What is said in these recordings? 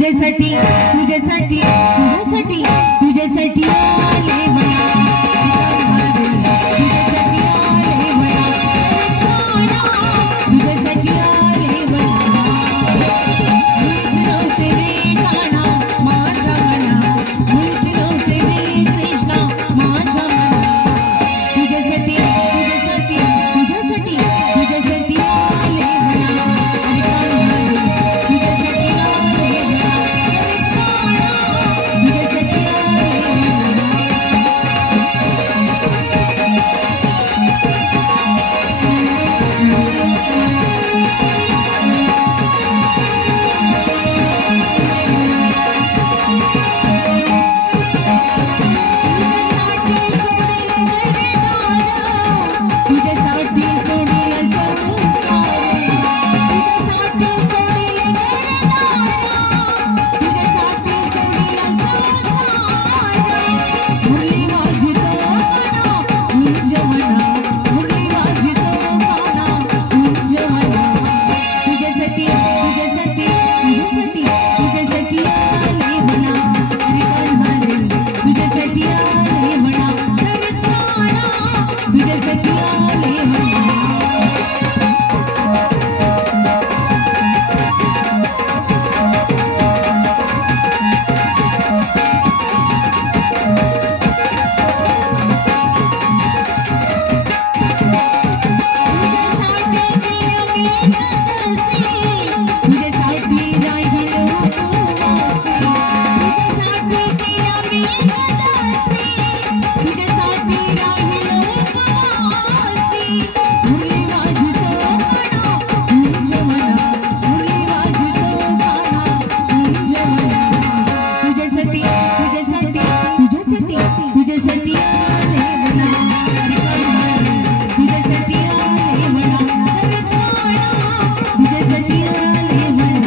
तुझ्यासाठी तुझ्यासाठी तुझ्यासाठी तुझ्यासाठी आले बया तुझ्यासाठी आले बया तुझ्यासाठी आले बया मुळीच नव्हते रे गाणा माझ्या मना मुळीच नव्हते रे कृष्णा माझ्या मना तुझ्यासाठी तुझ्यासाठी तुझ्यासाठी तुझ्यासाठी आले बया तुझ्यासाठी आले बया तुझ्यासाठी तुझ्यासाठी सोडील संसार तुझ्यासाठी सोडील तुझ्यासाठी सोडील संसार मुरली माझी तो गाणा तुझ मना मुरली माझी तो गाणा तुझ मना तुझ्यासाठी तुझ्यासाठी तुझ्यासाठी तुझ्यासाठी आले म्हणा तुझ्यासाठी आले म्हणा तुझ्यासाठी आले म्हणा तुझ्यासाठी राहिलो उपवासी तुझ्यासाठी आम्ही कदासी तुझ्यासाठी राहिलो उपवासी मुरली माझी तो गाणा तुझ मना मुरली माझी तो गाणा तुझ मना तुझ्यासाठी तुझ्यासाठी तुझ्यासाठी तुझ्यासाठी आले म्हणा तुझ्यासाठी आले म्हणा तुझ्यासाठी आले म्हणा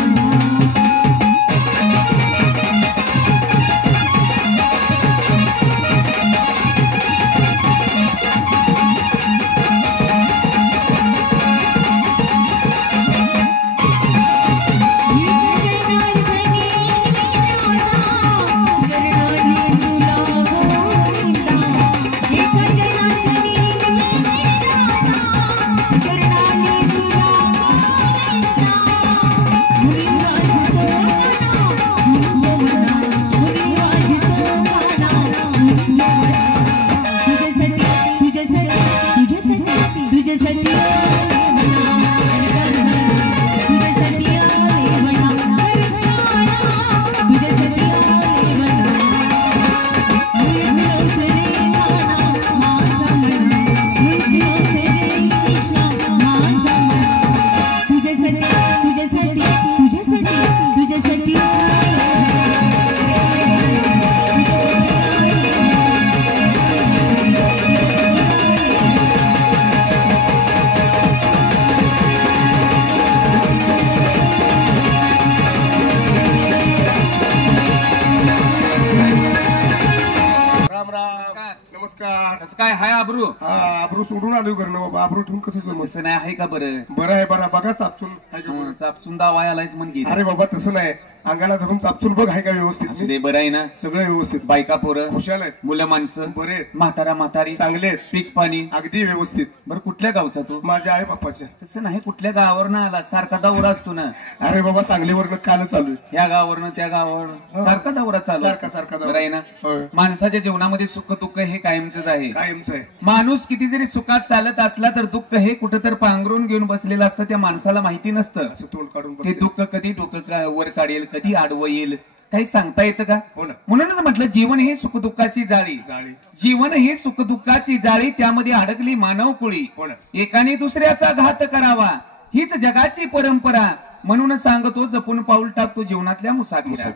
नमस्कार. कसं काय हाय आबरू? हा आबरू सोडून आलो घरनं बाबा. आबरू ठेवून कसं जमत? तसं नाही आहे का बरं? बरं आहे बरं. बघा चापचून आहे का बरं? चापसून दावा आलायस म्हण की. अरे बाबा तसं नाही. अंगाला धरून चापचून बघ आहे का असू व्यवस्थित? दे, बरं आहे ना? सगळं व्यवस्थित. बायका पोरं खुशाल आहेत. मुलं माणसं बरे आहेत. म्हातारा म्हातारी चांगले आहेत. पीक पाणी अगदी व्यवस्थित. बरं. कुठल्या गावचा तू? माझ्या आई बाप्पाच्या. तसं नाही, कुठल्या गावावरनं आला? सारखा दौरा असतो ना. अरे बाबा सांगलीवरनं काल चालू आहे. या गावावरनं त्या गावावर हो. सारखा दौरा चालू सारखा असतो. सारखा बरं आहे ना? होय. माणसाच्या जीवनामध्ये सुख दुःख हे कायमच आहे. कायमच आहे. माणूस किती जरी सुखात चालत असला तर दुःख हे कुठंतर पांघरून घेऊन बसलेलं असतं. त्या माणसाला माहिती नसतं असं तोंड काढून ते बसले. दुःख कधी डोकं वर काढेल, कधी आडवं येईल, काही सांगता येतं का? हो ना. म्हणूनच म्हटलं जीवन हे सुखदुःखाची जाळी. जाळी. जीवन ही सुखदुःखाची जाळी, त्यामध्ये अडकली मानव कुळी. हो ना. एकाने दुसऱ्याचा घात करावा हीच जगाची परंपरा. म्हणून सांगतो जपून पाऊल टाकतो जीवनातल्या मुसाफिरा.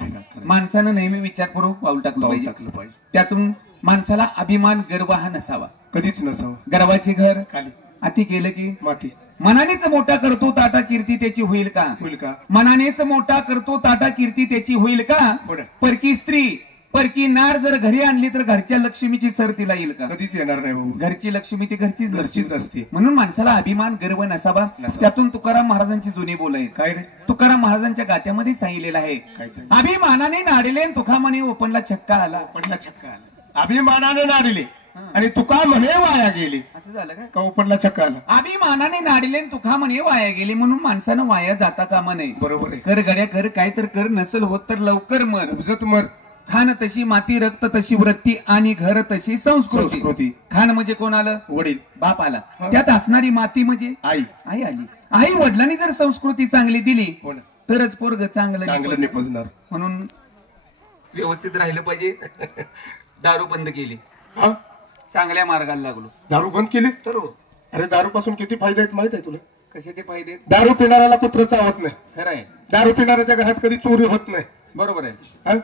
माणसानं नेहमी विचारपूर्वक पाऊल टाकलं पाहिजे. त्यातून माणसाला अभिमान गर्व हा नसावा, कधीच नसावा. गर्वाचे घर खाली अति केलं की माती. मनानेच मोठा करतो ताटा कीर्ती त्याची होईल का? होईल का? मनानेच मोठा करतो ताटा कीर्ती त्याची होईल का? परकी स्त्री परकी नार जर घरी आणली तर घरच्या लक्ष्मीची सर तिला येईल का? कधीच येणार नाही भाऊ. घरची लक्ष्मी ती घरचीच घरचीच असते. म्हणून माणसाला अभिमान गर्व नसावा. त्यातून तुकाराम महाराजांची जुनी बोल आहे. काय रे? तुकाराम महाराजांच्या गात्यामध्ये सांगितलेलं आहे, काय सांगितलं? अभिमानाने नाडिले तुका म्हणे ओपनला छक्का आला. पडला छक्का आला. अभिमानाने नाडिले आणि तुका म्हणे वाया गेली. असं झालं काय? का पडला छक्का आला. अभिमानाने नाडिले तुका म्हणे वाया गेले. म्हणून माणसानं वाया जाता कामा नये. बरोबर आहे. कर गड्या कर, काय तर कर, नसल होत तर लवकर मर. उपजत मर. खान तशी माती, रक्त तशी वृत्ती आणि घर तशी संस्कृती. संस्कृती. खान म्हणजे कोण आलं? वडील. बाप आला. हा. त्यात असणारी माती म्हणजे आई. आई आली. आई वडिलांनी जर संस्कृती चांगली दिली हो ना. तरच पोरग चांगलं चांगलं निपजणार. म्हणून व्यवस्थित राहिलं पाहिजे. दारू बंद केली, हा? चांगल्या मार्गाला लागलो दारू बंद केलीस तर हो. अरे दारू पासून किती फायदे आहेत माहित आहे तुला? कशाचे फायदे? दारू पिणाऱ्याला कुत्र चावत नाही. खरं आहे, दारू पिणाऱ्याच्या घरात कधी चोरी होत नाही. बरोबर आहे. हा?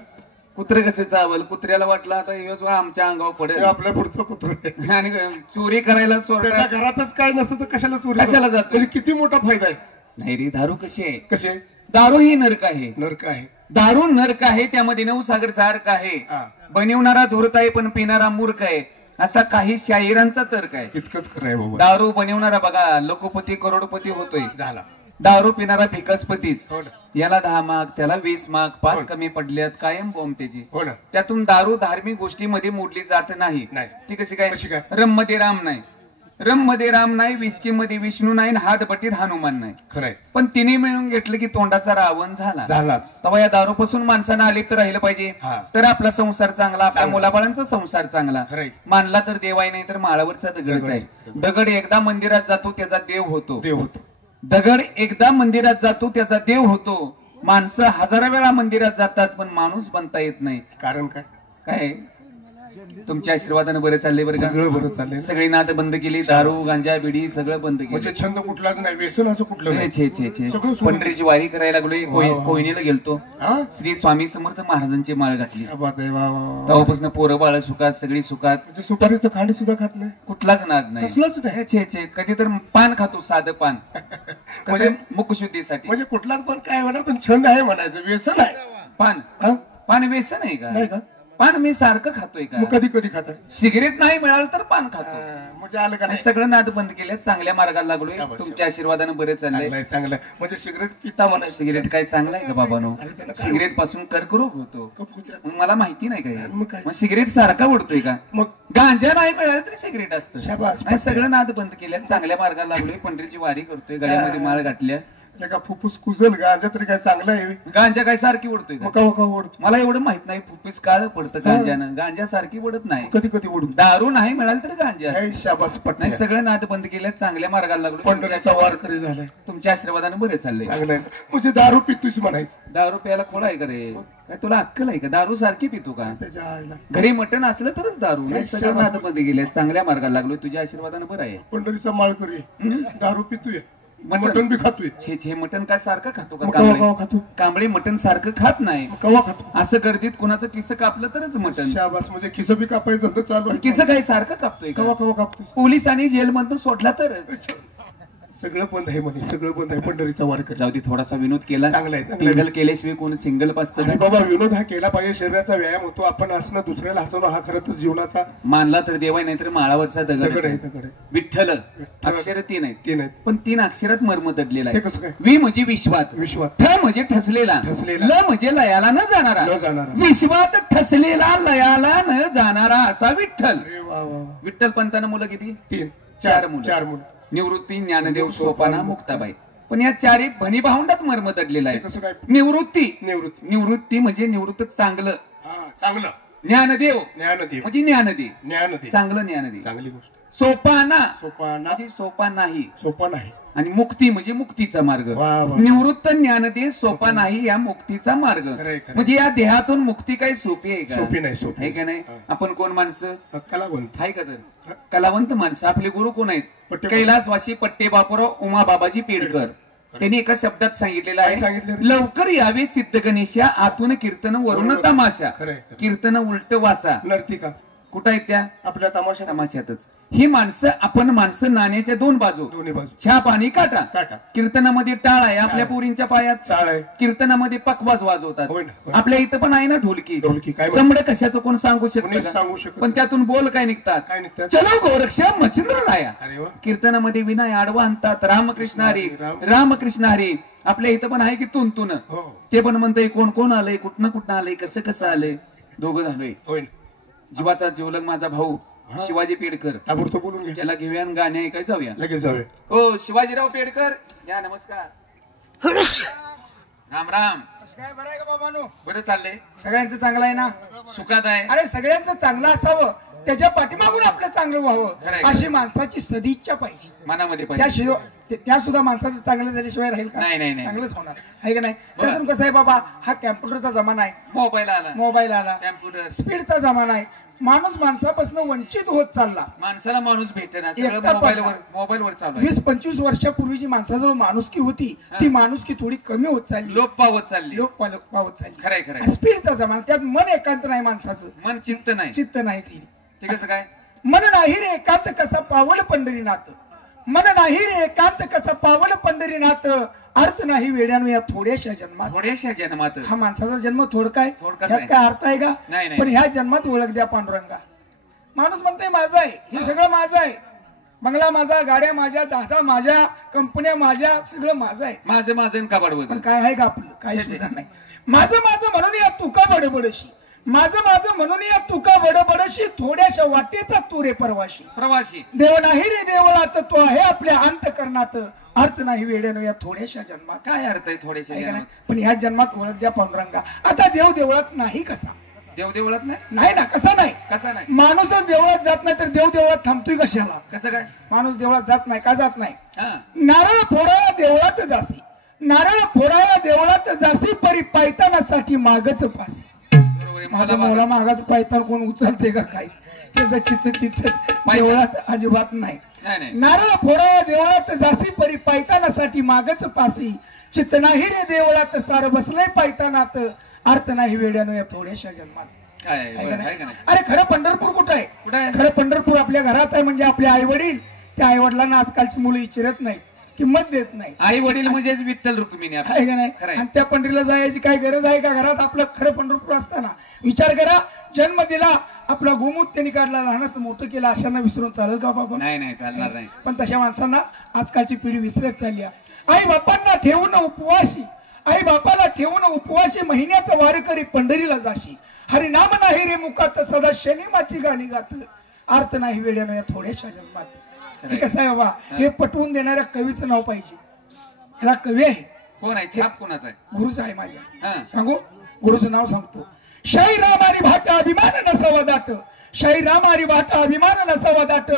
कुत्रे कसे चावल? कुत्र्याला वाटलं आता हे जो आमच्या अंगावर हे पडेल आपल्या पुढचं कुत्र आहे. आणि चोरी करायला त्याच्या चोरटा घरातच काय नसतं तर कशाला चोरी कशाला करतो? जातो? म्हणजे किती मोठा फायदा आहे. नाही रे, दारू कशी आहे? कसे? दारू ही नरक आहे. नरक आहे. दारू नरक आहे, त्यामध्ये 9 सागरचा अर्क आहे. हा. बनवणारा धूर्त आहे पण पिणारा मूर्ख आहे, असा काही शाहिरांचा तर्क आहे. इतकंच खरं आहे बाबा. दारू बनवणारा बघा लोकपती करोडपती होतोय, झाला. दारू पिणारा भिकसपतीच. हो ना. याला 10 मार्क, त्याला 20 मार्क, 5 हो. कमी पडल्यात, कायम बॉम्ब त्याची. हो ना. त्यातून दारू धार्मिक गोष्टीमध्ये मोडली जात नाही. नाही. ती कशी काय? कशी काय? रम मध्ये राम नाही, रम मध्ये राम नाही, विस्की मध्ये विष्णू नाही, हातबटीत हनुमान नाही. खरं आहे. पण तिने मिळून घेतलं की तोंडाचा रावण झाला. झालाच. तेव्हा या दारूपासून माणसानं अलिप्त राहिलं पाहिजे. हा. तर आपला संसार चांगला, आपल्या चांगला. मुलाबाळांचा संसार चांगला. खरंय. मानला तर देवाय नाही तर माळावरचा दगडच आहे. दगड एकदा मंदिरात जातो त्याचा देव होतो. देव होतो. दगड एकदा मंदिरात जातो त्याचा देव होतो. माणसं 1000 वेळा मंदिरात जातात पण माणूस बनता येत नाही. कारण काय? काय तुमच्या आशीर्वादाने बरं चालले बरं का? सगळं बरं चाललंय. सगळी नाद बंद केली, दारू गांजा बिडी सगळं बंद केलं. म्हणजे छंद कुठलाच नाही, व्यसन असं कुठलं नाही. छे छे छे. सगळं सोडून. पंढरीची वारी करायला लागलोय. कोयनेला गेलतो. हा? श्री स्वामी समर्थ महाराजांची माळ घातली. क्या बात आहे. वा वा वा. तेव्हापासून पोरं बाळ सुखात, सगळी सुखात, म्हणजे सुपारीचं खांड सुद्धा खात नाही. कुठलाच नाद नाही. कसलंच नाही. छे छे. कधी तर पान खातो, साधं पान, म्हणजे कसं मुखशुद्धीसाठी. म्हणजे कुठलाच पण काय म्हणा पण छंद आहे म्हणायचं, व्यसन आहे. पान हा? पान व्यसन आहे का? नाही का? पान मी सारखं खातोय मग का? कधी कधी खाता? सिगरेट नाही मिळालं तर पान खातो. म्हणजे आलं का आणि नाही? सगळं नाद बंद केले, चांगल्या मार्गाला लागलोय. शाबास, तुमच्या आशीर्वादानं बरे चाललंय. चांगलंय चांगलं. म्हणजे सिगरेट पिता म्हणायचं. सिगरेट काय चांगलं आहे का बाबानो? अरे त्याला काय सिगरेट पासून कर्करोग होतो. कप होत्या. मग मला माहिती नाही काय. मग काय? मग सिगरेट सारखा उडतोय का? मग गांजा नाही मिळालं तरी सिगरेट असतं. शाबास. आणि सगळं नाद बंद केल्या, चांगल्या मार्गाला लागलोय. पंढरीची वारी करतोय, गळ्यामध्ये माळ घातल्या. का फुफ्फुस कुजल गांजा तरी काय चांगलं आहे? गांजा काय सारखी उडतोय का? मका मका ओढतो. मला एवढं माहित नाही. फुप्पीस काळ पडतं गांजानं. गांजा सारखी उडत नाही. कधी कधी ओढू. दारू नाही मिळालं तर गांजा. शाबास नाही, पटलं. सगळं नाद बंद केलं, चांगल्या मार्गाला लागलो. पंढरीचा वारकरी झालाय. तुमच्या आशीर्वादानं बरे चाललंय. चांगलं आहे. म्हणजे दारू पितोस म्हणायचं. दारू प्यायला खोला आहे का रे? काय तुला अक्कल आहे का? दारू सारखी पितो का? त्याच्या आईला. घरी मटण असलं तरच दारू. नाही, सगळं शाबास. नाद बंद केले, चांगल्या मार्गाला लागलो. तुझ्या आशीर्वादानं बरं आहे. पंढरीचा माळकरी दारू पितोय, मटण. मटण बी खातोय. छे छे. मटण काय सारखं खातो का? मग कवा कांबळे कवा खातो? कांबळे मटण सारखं खात नाही. मग कवा खातो? असं गर्दीत कुणाचं किस कापलं तरच मटण. शाबास. म्हणजे खिस बी कापायचं धंदा चालू आहे. किस काय सारखं कापतोय कवा का? कवा कापतोय? पोलिसांनी जेलमधून सोडला तर. सगळं बंद आहे म्हणे, सगळं बंद आहे. पंढरीचा वारकरी. जाऊ दे, थोडासा विनोद केला. चांगलं आहे, चांगलं आहे. सिंगल केल्याशिवाय कोण सिंगल पासतं आणि बाबा विनोद हा केला पाहिजे. शरीराचा व्यायाम होतो. आपण हसणं, दुसऱ्याला हसवणं हा खरं तर जीवनाचा मानला तर देवाय नाही तर माळावरचा दगड दगड आहे. आहे. दगड आहे. विठ्ठल विठ्ठल. अक्षर 3 आहेत, तीन आहेत. पण 3 अक्षरात मर्म दडलेला ते आहे. कसं काय? वि म्हणजे विश्वात, विश्वात ठ म्हणजे ठसलेला, ठसलेला. ल म्हणजे लयाला न जाणारा, न जाणारा. विश्वात ठसलेला लयाला न जाणारा असा विठ्ठल. अरे वा वा. विठ्ठल पंतानं मुलं किती? 3 4 मुलं. 4 मुलं. निवृत्ती, ज्ञानदेव, सोपाना, मुक्ताबाई. पण या 4 भणी भावंडात मर्म दडलेला ते आहे. कसं काय? निवृत्ती, निवृत्ती. निवृत्ती म्हणजे निवृत्त चांगलं. हा चांगलं. ज्ञानदेव ज्ञानदेव. म्हणजे ज्ञानदेव, ज्ञानदेव. चांगलं ज्ञानदेव. चांगली गोष्ट. सोपाना सोपा ना. म्हणजे सोपा नाही. सोपा नाही. आणि मुक्ती म्हणजे मुक्तीचा मार्ग. वा वा. निवृत्त ज्ञानदेव सोपा नाही या मुक्तीचा मार्ग. खरंय, खरंय. म्हणजे या देहातून मुक्ती काही सोपी आहे का? सोपी नाही. सोपी आहे का नाही? हा. आपण कोण माणसं कलावंत. आहे का? तर कलावंत माणसं. आपले गुरु कोण आहेत? पट्टे- कैलासवासी पट्टे बापूराव उमा बाबाजी पेडकर. त्यांनी एका शब्दात सांगितलेलं काय आहे, सांगितलं रे? लवकर यावे सिद्ध गणेशा, आतून कीर्तन वरून तमाशा. खरंय. कीर्तन उलट वाचा. नर्तिका. कुठं आहेत त्या आपल्या तमाशा तमाशातच. ही माणसं आपण माणसं नाण्याच्या दोन बाजू, दोन्ही बाजू छा पाणी काटा. काटा कीर्तनामध्ये टाळ आहे, आपल्या पोरींच्या पायात चाळ आहे. कीर्तनामध्ये पकवाज वाजवतात. होय ना, होय. आपल्या इथं पण आहे ना ढोलकी. ढोलकी काय चमड कशाचं कोण सांगू कोणीच शकतं सांगू का? शकत पण नाही. त्यातून बोल काय निघतात. काय निघतात? चलो गोरक्ष मच्छिंद्र राया. अरे वा कीर्तनामध्ये विनय आडवा आणतात, रामकृष्ण हरी राम. रामकृष्ण हरी. आपल्या इथं पण आहे की तुन हो ते पण म्हणतंय कोण कोण आलंय, कुठनं आलंय, कसं कसं आलंय. दोघं झालोय. होय ना. जीवाचा जीवलग माझा भाऊ हा. शिवाजी पेडकर, ताबडतोब बोलून घ्या. त्याला घेऊया आणि गाणे ऐकाय जाऊया. लगेच जाऊया. हो शिवाजीराव पेडकर या, नमस्कार. राम राम. काय बरं आहे का बाबांनो? बरं चाललंय, सगळ्यांचं चांगलं आहे ना? सुखात आहे. अरे सगळ्यांचं चांगलं असावं, त्याच्या पाठीमागून आपलं चांगलं खरंय, व्हावं खरंय. अशी माणसाची सदिच्छा पाहिजे. मनामध्ये पाहिजे. त्याशिवाय त्या सुद्धा माणसाचं चांगलं झाल्याशिवाय राहील का? नाही, नाही, नाही. चांगलंच होणार आहे का नाही? त्यातून कसं आहे बाबा, हा कॅम्प्युटरचा जमाना आहे, मोबाईल आला, मोबाईल आला, कॅम्प्युटर. स्पीडचा जमाना आहे. माणूस माणसापासून वंचित होत चालला. माणसाला माणूस भेटते ना, एकटा सगळं पडला. मोबाईलवर चालू आहे. 20-25 वर्षापूर्वीची माणसाजवळ माणुसकी होती, हा. ती माणुसकी थोडी कमी होत चालली, लोप पावत चालली. लोक पावत चालली. खरंय खरंय. स्पीडचा जमाना, त्यात मन एकांत नाही माणसाचं, मन चित्त नाही. चित्त नाही ती. ते कसं काय? मन नाही रे एकांत कसा पावल पंढरीनाथ, मन नाही रे एकांत कसा पावल पंढरीनाथ, अर्थ नाही वेड्यानो या थोड्याशा जन्मात. थोड्याशा जन्मात. हा माणसाचा जन्म थोडकाय, थोडकाच ह्यात आहे. काय अर्थ आहे का? नाही, नाही. पण ह्या जन्मात ओळख द्या पांडुरंगा. माणूस म्हणतोय माझं आहे, हे सगळं माझं आहे, बंगला माझा, गाड्या माझ्या, दादा माझ्या, कंपन्या माझ्या, सगळं माझं आहे. माझं माझं कबाड पण वजन. काय आहे का आपलं? काही छे, छे. सुद्धा नाही. माझं माझं म्हणून या तुका बडबडशी, माझं माझं म्हणून या तुका बडबडशी, थोड्याशा वाटेचा तू रे परवाशी. प्रवासी. देव नाही रे देवळात, तो आहे आपल्या अंतकरणात, अर्थ नाही वेड्यानो या थोड्याशा जन्मात. काय अर्थ आहे थोड्याशा आहे का नाही? जन्मात? पण ह्या जन्मात ओळख द्या पांडुरंगा. आता देव देवळात नाही कसा? देव देवळात नाही. नाही ना, कसा नाही? कसा नाही? माणूसच देवळात जात नाही तर देव देवळात थांबतोय कशाला? कसं काय? माणूस देवळात जात नाही का? जात नाही. हा. नारळ फोडाया देवळात जासी, नारळ फोडाया देवळात जासी, परी पायतानासाठी मागच फासी. बरोबर आहे. माझा मला मोला मागाच पायतान कोण उचलते का काय? त्याचं चित्त तिथं देवळात अजिबात नाही. नाही नाही. नारळ फोडाया देवळात जासी, परी पायतानासाठी मागच फासी, चित्त नाही रे देवळात, सार बसलंय पायतानात, अर्थ नाही वेड्यानो या थोड्याशा जन्मात. काय आहे? आहे बरं, का आहे का नाही? नाही? अरे खरं पंढरपूर कुठं आहे? कुठं आहे? खरं पंढरपूर आपल्या घरात आहे. म्हणजे आपले आई वडील, त्या आई वडिलांना आजकालची मुलं विचारत नाही, किंमत देत नाही. आई वडील म्हणजे विठ्ठल रुक्मिणी आपले. आहे का नाही? खरंय. आणि त्या पंढरीला जायची काय गरज आहे का? घरात आपलं खरं पंढरपूर असताना विचार करा, जन्म दिला, आपला गोमूत त्यांनी काढला, लहानाचं मोठं केलं, अशांना विसरून चालेल का बाबा? नाही नाही चालणार नाही. पण तशा माणसांना आजकालची पिढी विसरत चालली आहे. आई बापांना ठेवून उपवासी, आई बापाला ठेवून उपवासी, महिन्याचा वारकरी पंढरीला जाशी, हरिनाम नाही रे मुखात, सदा शनिमाची गाणी गात, अर्थ नाही वेड्यानो या थोड्याशा जन्मात. हे कसं आहे बाबा, हे पटवून देणाऱ्या कवीचं नाव पाहिजे. ह्याला कवी आहे, कोण आहे? छाप कोणाचा आहे? गुरुच आहे माझ्या. हा. सांगू? गुरुचं नाव सांगतो. शाही रामारी भाट अभिमान नसावा दाट, शाही रामारी भाट अभिमान नसावा दाट,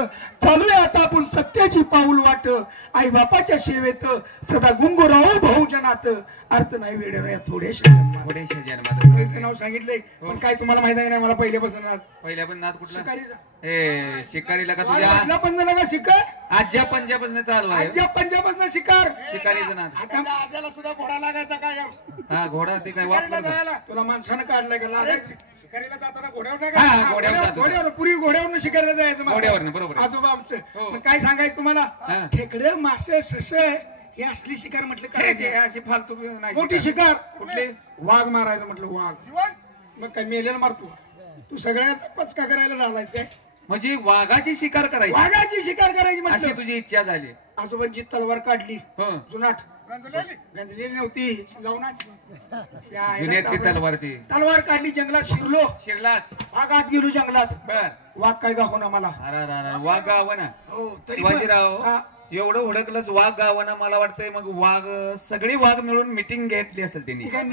चालूया आता आपण सत्याची पाऊल वाट, आई बापाच्या सेवेत सदा गुंगुराव बहुजनात, अर्थ नाही वेड्यानो या थोड्याशा जन्मात. थोड्याशा जन्मात. कवीचं नाव सांगितलंय, पण काय तुम्हाला माहिती आहे ना, मला पहिल्यापासून पहिल्या पण नाद कुठला? शिकारीचा. ए शिकारीला का तुझ्या आपला पण झाला का शिकार? आज्या पंजापासून चालू आहे. आजच्या पंजाबपासून शिकार. शिकारीचं नाद. आता आजाला सुद्धा घोडा लागायचा काय? हा घोडा ते काय शिकारीला वापरतो? जायला तुला माणसानं काढलाय का? लागायचं शिकारीला जाताना घोड्यावर नाही हा, का? घोड्यावर जातो. घोड्यावर पूर्वी घोड्यावरून शिकारीला जायचं मला. घोड्यावरनं, बरोबर आहे. आजोबा आमचं. हो. मग काय सांगायचं तुम्हाला? हा. खेकडे, मासे, ससे हे असली शिकार म्हटलं छे, छे, करायची. अशी फालतू नाही मोठी शिकार कुठली? वाघ मारायचं म्हटलं, वाघ. मग काय मेलेला मारतो तू? सगळ्याचा पचका करायला झालायस काय? म्हणजे वाघाची शिकार करायची वाघाची शिकार करायची अशी म्हटलं. तुझी इच्छा झाली. आजोबांची तलवार काढली, हो. जुनाट गंजलेली नव्हती, जाऊन त्या आईला जुन्यात ती सापडलं. तलवार ती तलवार काढली, जंगलात शिरलो, शिरलास. आगात गेलो जंगलात. बर. वाघ काय गावना मला. अरे वाघ गावना. हो, तरी पण- शिवाजीराव हा. एवढं हुडकलंच वाघ गावना. मला वाटतंय मग वाघ सगळी वाघ मिळून मिटिंग घेतली असेल त्यांनी. ती काय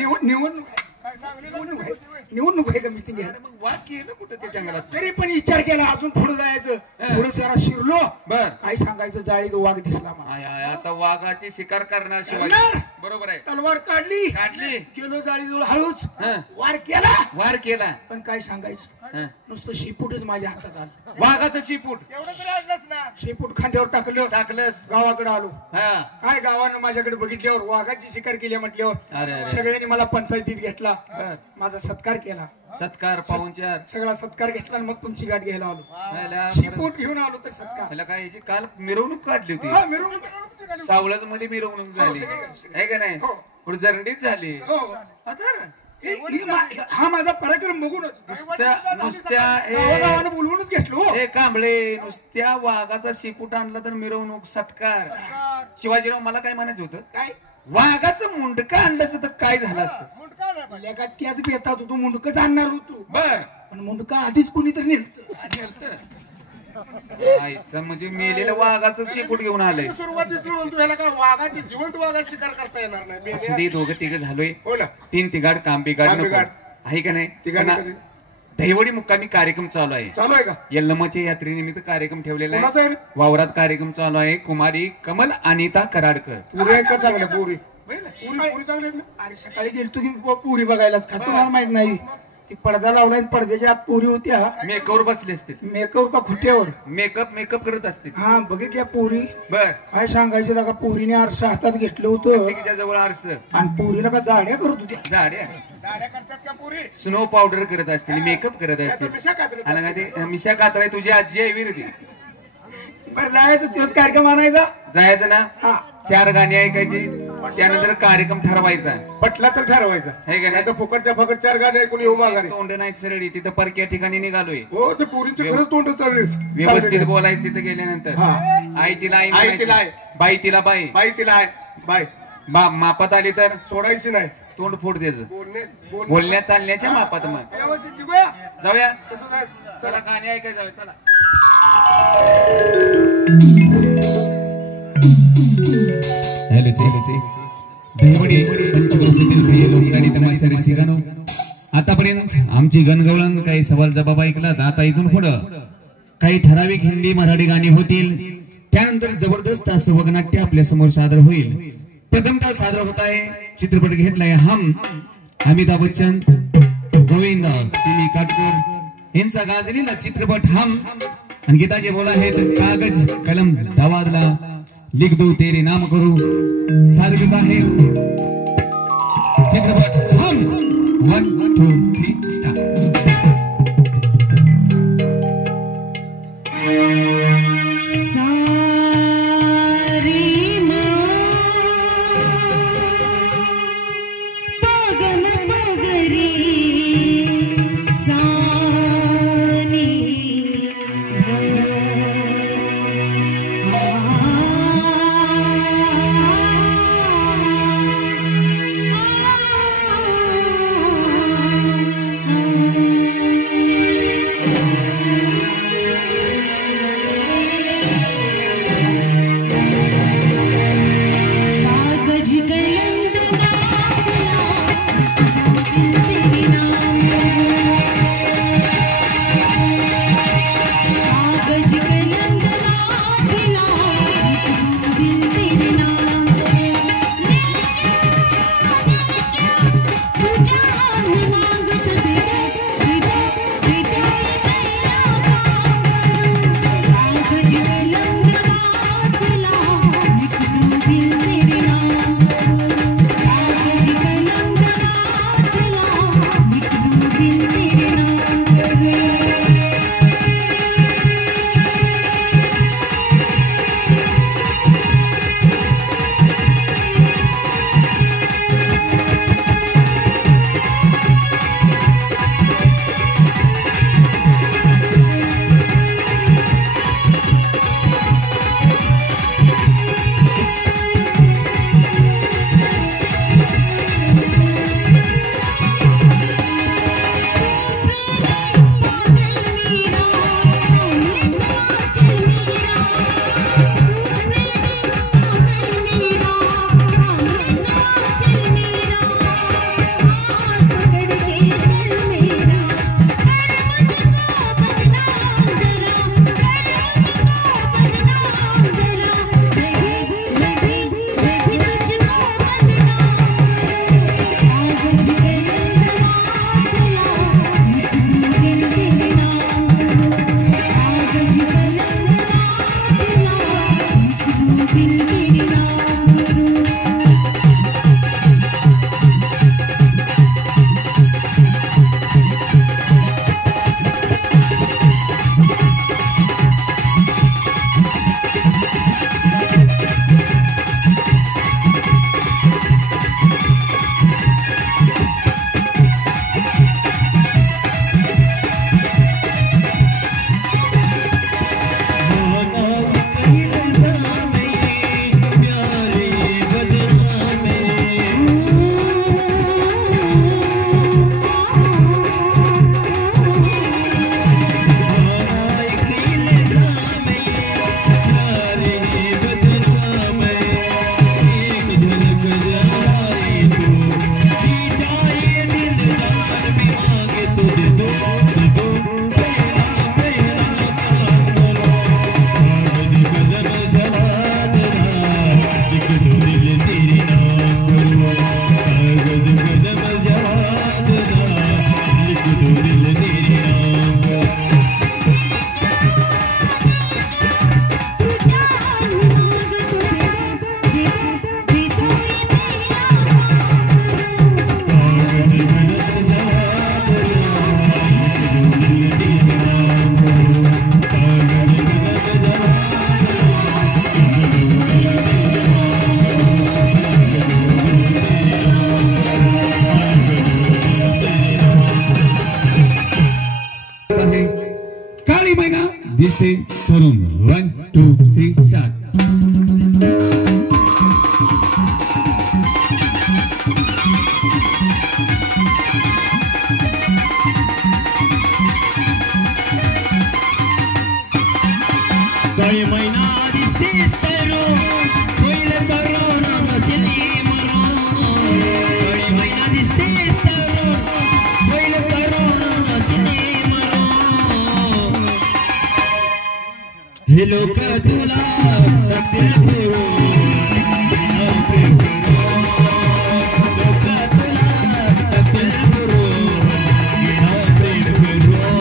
निवडणूक आहे का मिटिंग घ्यायला? मग वाघ केलं कुठं ते जंगलात? तरी पण विचार केला अजून पुढे जायचं. हा. पुढे जरा शिरलो, बर. काय सांगायचं, जाळीत वाघ दिसला मला. आय, आय, आता वाघाची शिकार करणार शिवाजी. करणार? बरोबर आहे. तलवार काढली, काढली. गेलो जाळीजवळ, हळूच हा. वार केला. वार केला. पण काय सांगायचं, हा. नुसतं शेपूटच माझ्या हातात आलं. वाघाचं शिपूट शेपूट खांद्यावर टाकलं, टाकलंस. गावाकडे आलो. हा. काय गावानं माझ्याकडे बघितल्यावर वाघाची शिकार केली म्हटल्यावर अरे अरे. सगळ्यांनी मला पंचायतीत घेतला. आला बर. माझा सत्कार केला सत्कार पाहुणचार सगळा सत्कार घेतला आणि मग तुमची गाठ घ्यायला आलो ह्याला शिपूट घेऊन आलो तर सत्कार ह्याला काय याची काल मिरवणूक काढली होती हा, मिरवणूक निघाली. सावळच मध्ये मिरवणूक झाली सगळीकडे. आहे का नाही हो. पुढे जर्नीच झाली हो. आता हा माझा पराक्रम बघूनच नुसत्या गावागावानं बोलवूनच घेतलो हे कांबळे नुसत्या वाघाचा शेपूट आणला तर मिरवणूक सत्कार शिवाजीराव मला काय म्हणायचं होतं काय वाघाचं मुंडकं आणलं असतं तर काय झालं असतं लेका त्याच बेतात होतो मुंडकच आणणार होतो बर पण मुंडका आधीच कोणीतरी नेलं आईचं म्हणजे मेलेलं वाघाचं शेपूट घेऊन आलंय सुरुवातीच म्हणतो ह्याला काय वाघाची जिवंत वाघाची शिकार करता येणार नाही असू दे दोघं तिघ झालोय हो ना तीन तिघाड काम बिघाड काम नको. बिघाड. आहे का नाही तिघांनी पण कधी? दहिवडी मुक्कामी कार्यक्रम चालू आहे चालू आहे का यल्लमाच्या यात्रेनिमित्त कार्यक्रम ठेवलेला कोणाचा आहे आहे रे? वावरात कार्यक्रम चालू आहे कुमारी कमल अनिता कराडकर पुरी आहेत का चांगल्या पुरी बरं. पुरी चांगली आहेत ना? अरे सकाळी गेलतो की पुरी बघायलाच का तुम्हाला माहित नाही ती पडदा लावला आणि पडद्याच्या आत पुरी होत्या मेकअपवर बसले असतील मेकअप का खुट्यावर मेकअप करत असतील हा बघितल्या पोरी बर काय सांगायचं लागा पोरीने आरसा हातात घेतलं होतं तिच्या जवळ आरस आणि पोरीला का दाड्या करत होत्या झाड्या दाढ्या करतात का पुरी स्नो पावडर करत असतील मेकअप करत त्या तर असतील मिशा कातरतात. आणि काय ते मिशा कात्रा तुझी आजी आहे विरती बरं जायचं तोच कार्यक्रम आणायचा जायचं ना हा 4 गाणी ऐकायची त्यानंतर कार्यक्रम ठरवायचा पटला तर ठरवायचा हे का नाही नाही तर फुकटच्या फकट 4 गाणे कोणी उभा घाले तोंड नाही सरळी तिथं परक्या ठिकाणी निघालोय हो ते पुरींचे खरंच तोंड चाललीस व्यवस्थित बोलायचं तिथं गेल्यानंतर हा आई तिला आई आई तिला म्हणायची. आई. बाई तिला बाई बाई तिला आहे बाय मापात आली तर सोडायची नाही तोंड फोड द्यायचं बोलणे बोलण्या चालण्याच्या मापात मग व्यवस्थित निघूया जाऊया कसं जायचं? चला गाणी ऐकाय जाऊया चला दहिवडी पंचक्रोशीतील प्रिय लोक आणि तमाशा रसिकांनो आतापर्यंत आमची गणगवळण काही सवाल जबाब ऐकलात आता इथून पुढं काही ठराविक हिंदी मराठी गाणी होतील त्यानंतर जबरदस्त असं वगनाट्य आपल्या समोर सादर होईल प्रथमतः सादर होत आहे चित्रपट घेतलाय हम अमिताभ बच्चन गोविंद तिली काटकर यांचा गाजलेला चित्रपट हम आणि गीताचे बोल आहेत कागज कलम दावादला लिख दो तेरे नाम करू सादर आहे चित्रपट हम 1 2 3 स्टार्ट सारी पगम पगरी सानी दिसते तरुण 1 2 3 स्टार्ट काही महिना दिसतेस तरुण पहिलं तरुण नसली म्हणून काही महिना दिसतेस तरुण पहिलं तरुण नसली म्हणून हे लोक तुला टाकतील फिरून प्रेम करून लोक तुला टाकतील फिरून प्रेम करून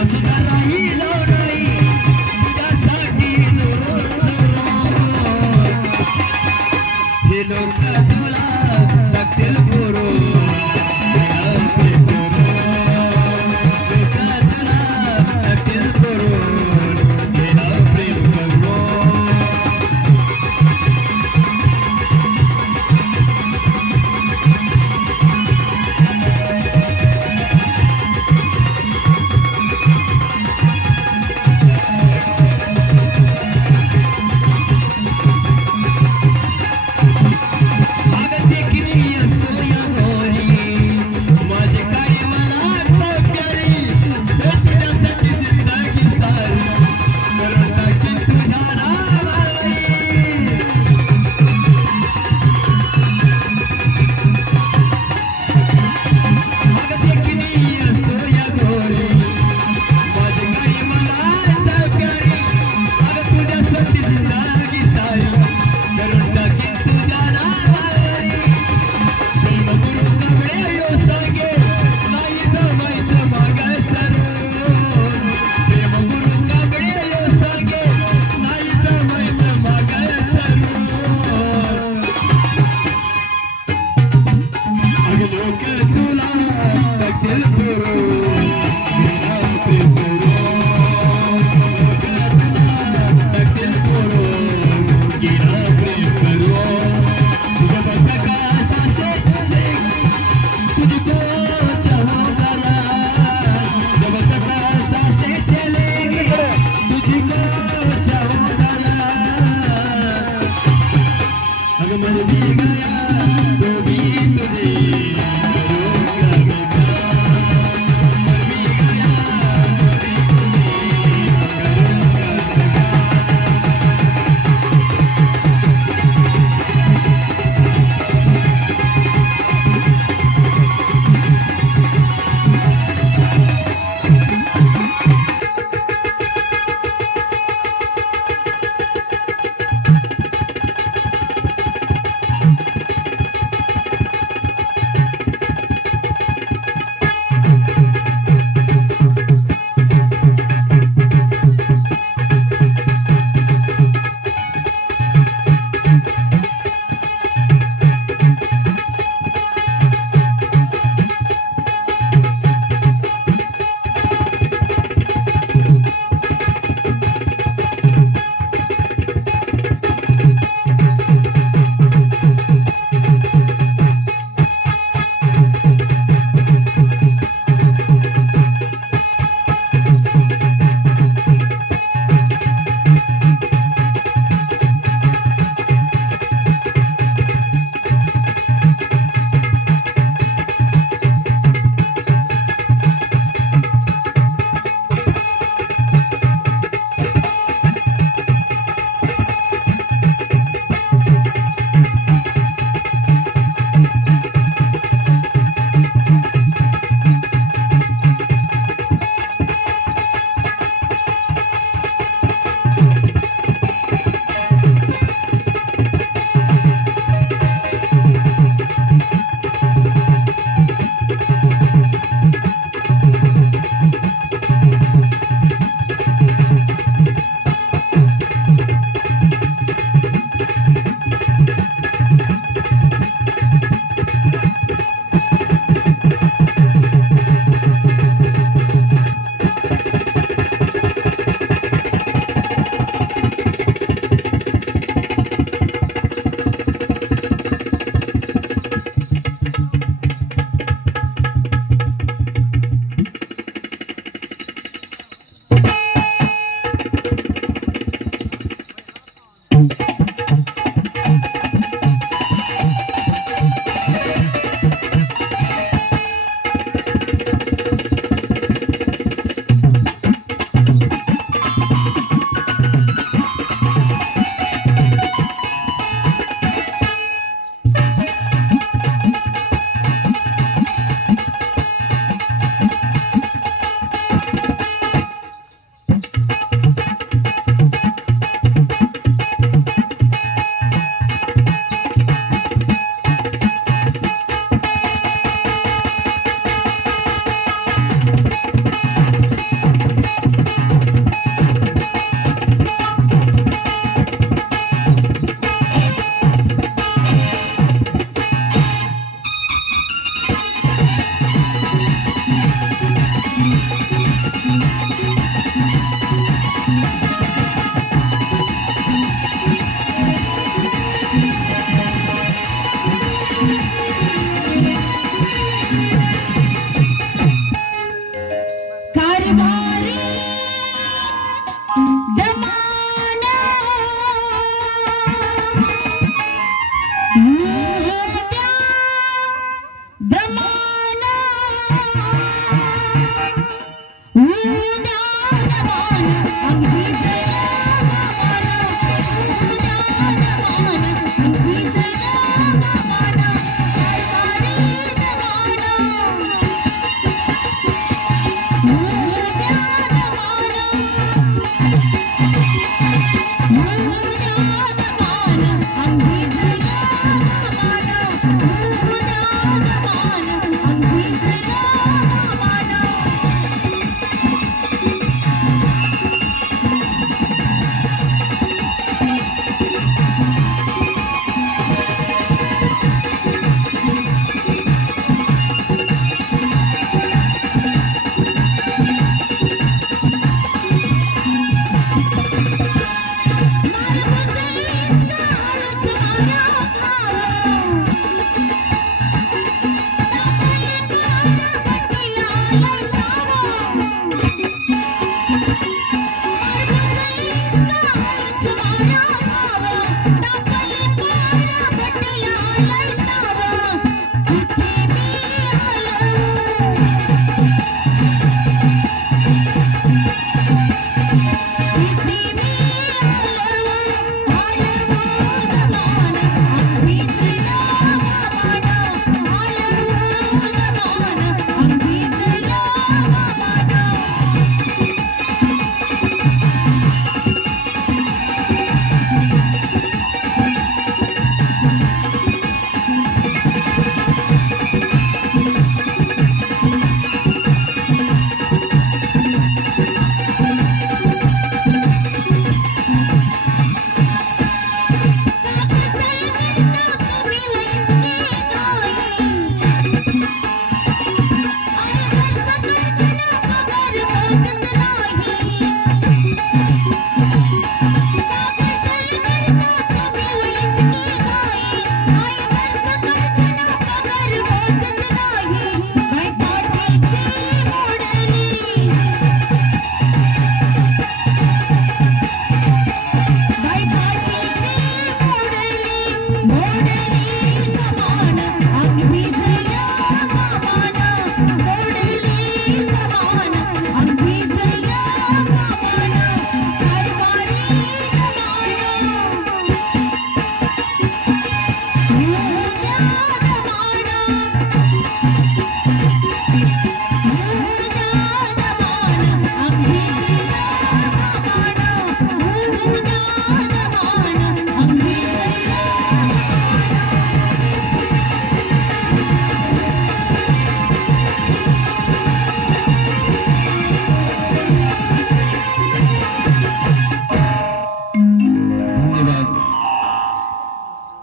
Masuda rahi lo nahi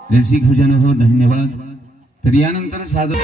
रसिक भजन हो, धन्यवाद. तर यानंतर सादर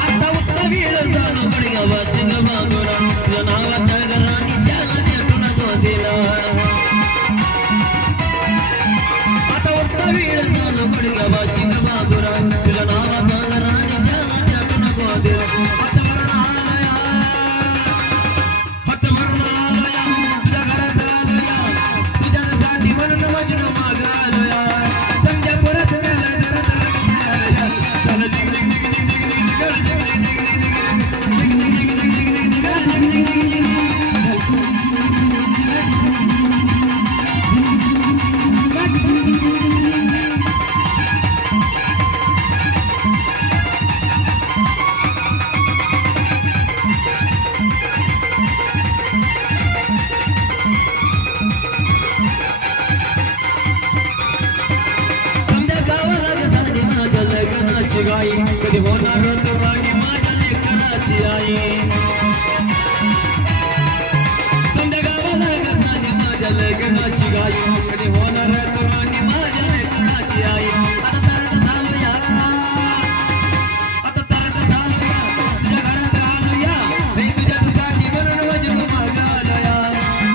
आता उत्तर जाणं पडेगा वाशिंग मागोरा गाई कधी होणार तू राणी माझ्या लेकराची आई समजा गावाला सांग माझ्या लग्नाची गाई कधी होणार तू राणी माझ्या लेकराची आई आता तरट झालो या आता तरट झालो या तुझ्या घरात आलो या मी तुझ्या तुझ्यासाठी म्हणून वजन मागालो या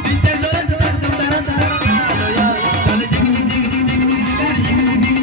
पिंच्या जोरात तरत तरत आलो या चल जिंग जिंग जिंग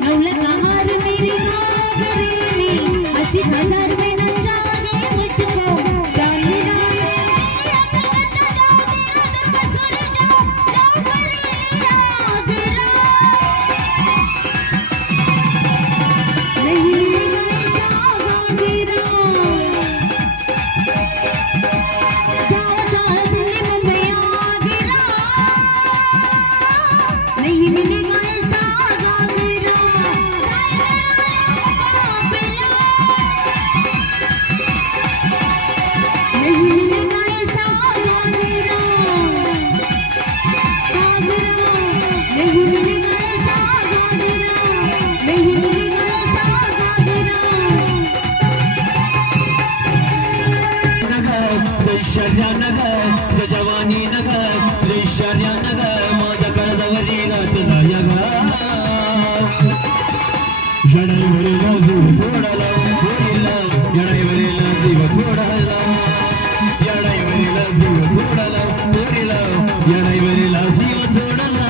नवला कहार मेरी ऐश्वर्यानं ग तुझ्या जवानीनं ग तुझ्या ऐश्वर्यानं ग माझ्या काळजावरी घातला या ग येडाईवरीला जीव थोडाला पोरीला येडाईवरीला जीव थोडाला येडाईवरीला जीव थोडाला पोरीला येडाईवरीला जीव थोडाला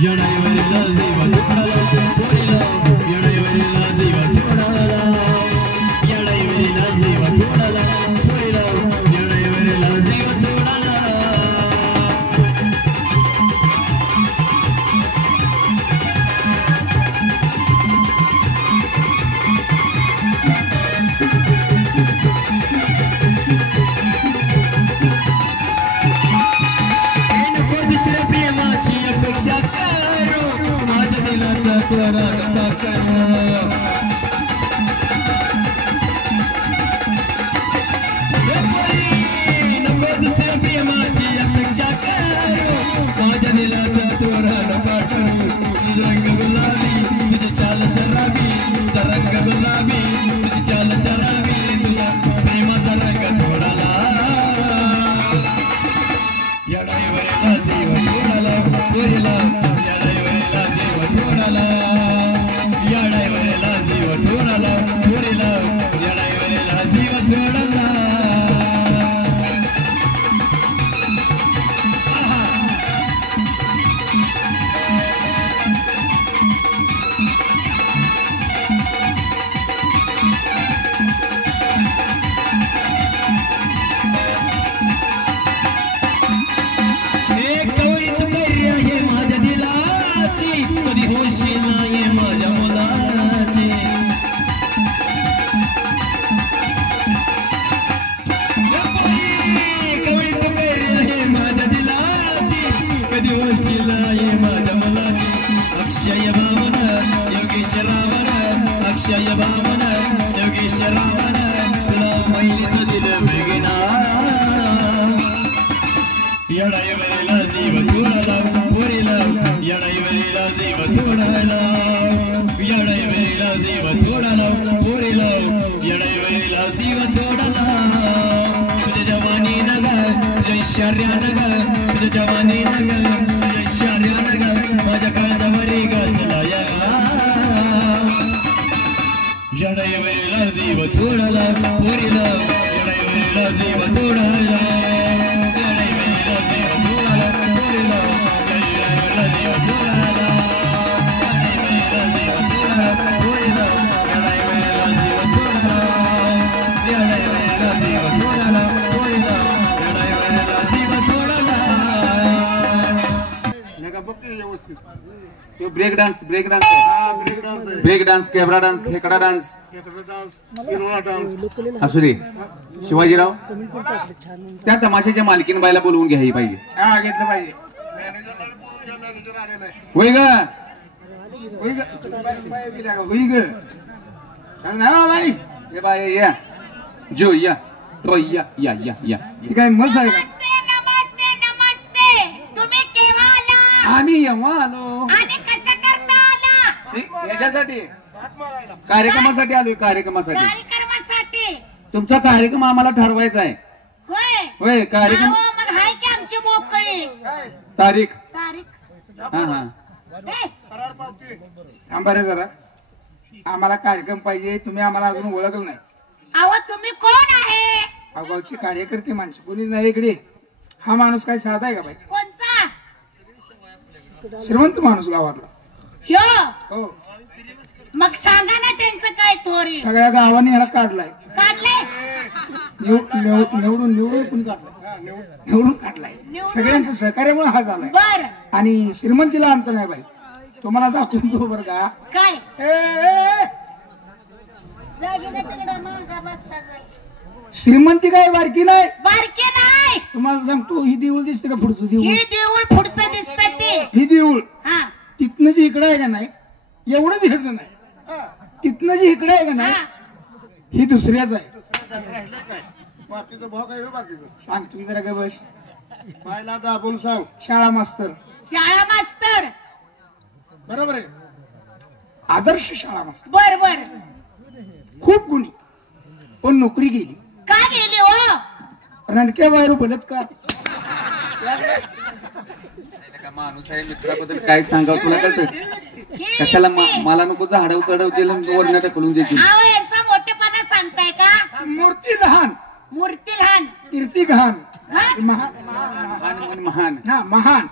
येडाईवरीला जीव थोडाला पोरीला येडाईवरीला जीव थोडाला येडाईवरीला जीव थोडाला पोरीला येडाईवरीला जीव थोडाला नको दुसऱ्या प्रेमाची अपेक्षा करू माझ्या दिलाचा त्वरा नको दुसऱ्या प्रेमाची अपेक्षा करू माझ्या दिलाचा त्वरा नका करू तुझा रंग गुलाबी तुझी चाल शराबी तुझा रंग गुलाबी तुझी चाल शराबी तुझा प्रेमाचा रंग थोडाला येडाईवरीला जीव थोडाला पोरीला येडाईवरीला जीव थोडाला येडाईवरीला जीव थोडाला पोरीला येडाईवरीला जीव थोडाला अक्षय भावन योगेश रावण अक्षय भावन योगेश रावण तुला महिलेचं दिलं बेगिना येडाईवरीला जीव थोडाला पोरीला येडाईवरीला जीव थोडाला येडाईवरीला जीव थोडाला पोरीला येडाईवरीला जीव थोडाला तुझ्या जवानी नग तुझ्या ऐश्वर्यानं ग तुझ्या जवानी नग तुझ्या ऐश्वर्यानं ग माझ्या काळजावरी घातला या येडाईवरीला जीव थोडाला पोरीला येडाईवरीला जीव थोडाला येडाईवरीला जीव थोडाला पोरीला येडाईवरीला जीव थोडाला येडाईवरीला जीव थोडाला पोरीला येडाईवरीला जीव थोडाला येडाईवरीला जीव थोडाला पोरीला येडाईवरीला जीव थोडाला break dance break dance cabaret dance खेकडा डान्स असू दे शिवाजीराव त्या तमाशाच्या मालकीन बाईला बोलवून घ्यायला पाहिजे घेतलं पाहिजे होय ग बाई हे बाय या जो या तो या या या या ती काय मस्त आहे का नमस्ते नमस्ते तुम्ही केव्हा आला आम्ही येव्हा आलो आणि कसं करता आला याच्यासाठी कार्यक्रमासाठी आलोय कार्यक्रमासाठी कार्यक्रमासाठी तुमचा कार्यक्रम आम्हाला ठरवायचा आहे होय होय कार्यक्रम अहो, मग हाय की आमची मोकळी तारीख तारीख हा हा ए, थांबा रे जरा आम्हाला कार्यक्रम पाहिजे तुम्ही आम्हाला अजून ओळखलं नाही अहो तुम्ही कोण आहे गावचे कार्यकर्ते माणसं कोणी नाही इकडे हा माणूस काय साधा आहे का बाई कोणचा श्रीमंत माणूस गावातला ह्यो हो मग सांगा ना त्यांचं काय थोरी सगळ्या गावाने ह्याला काढलाय काढले निवडून कोणी काढलाय निवडून काढलाय सगळ्यांचं सहकार्यामुळे हा झालाय बर आणि श्रीमंतीला अंत नाही बाई तुम्हाला दाखवून देऊ बरं का काय ए, जागेला तिकडं मागा बसता जाय. श्रीमंती काय बारकी नाही बारके नाही तुम्हाला सांगतो ही देऊळ दिसते का पुढचं देऊळ हे देऊळ पुढचं दिसत ते ही देऊळ हा तिथनं जी इकडे आहे का नाही एवढंच ह्याचं नाही तिथनं जी इकडे आहे का नाही ही दुसऱ्याच आहे सांग तुम्ही जरा काय बस आपण सांग शाळा मास्तर शाळा मास्तर बरोबर आहे आदर्श शाळा मास्तर बर बर खूप गुणी पण नोकरी गेली का गेली हो रणक्या बाहेर बलात्कार माणूस आहे मित्राबद्दल काय सांगावं तुला कळतं कशाला मला नको झाडाव चढवते वरण्या ढकलून द्यायची आहो यांचा मोठेपणा सांगताय का मूर्ती लहान मूर्ती लहान कीर्ती घाण घाण? महान महान हा महान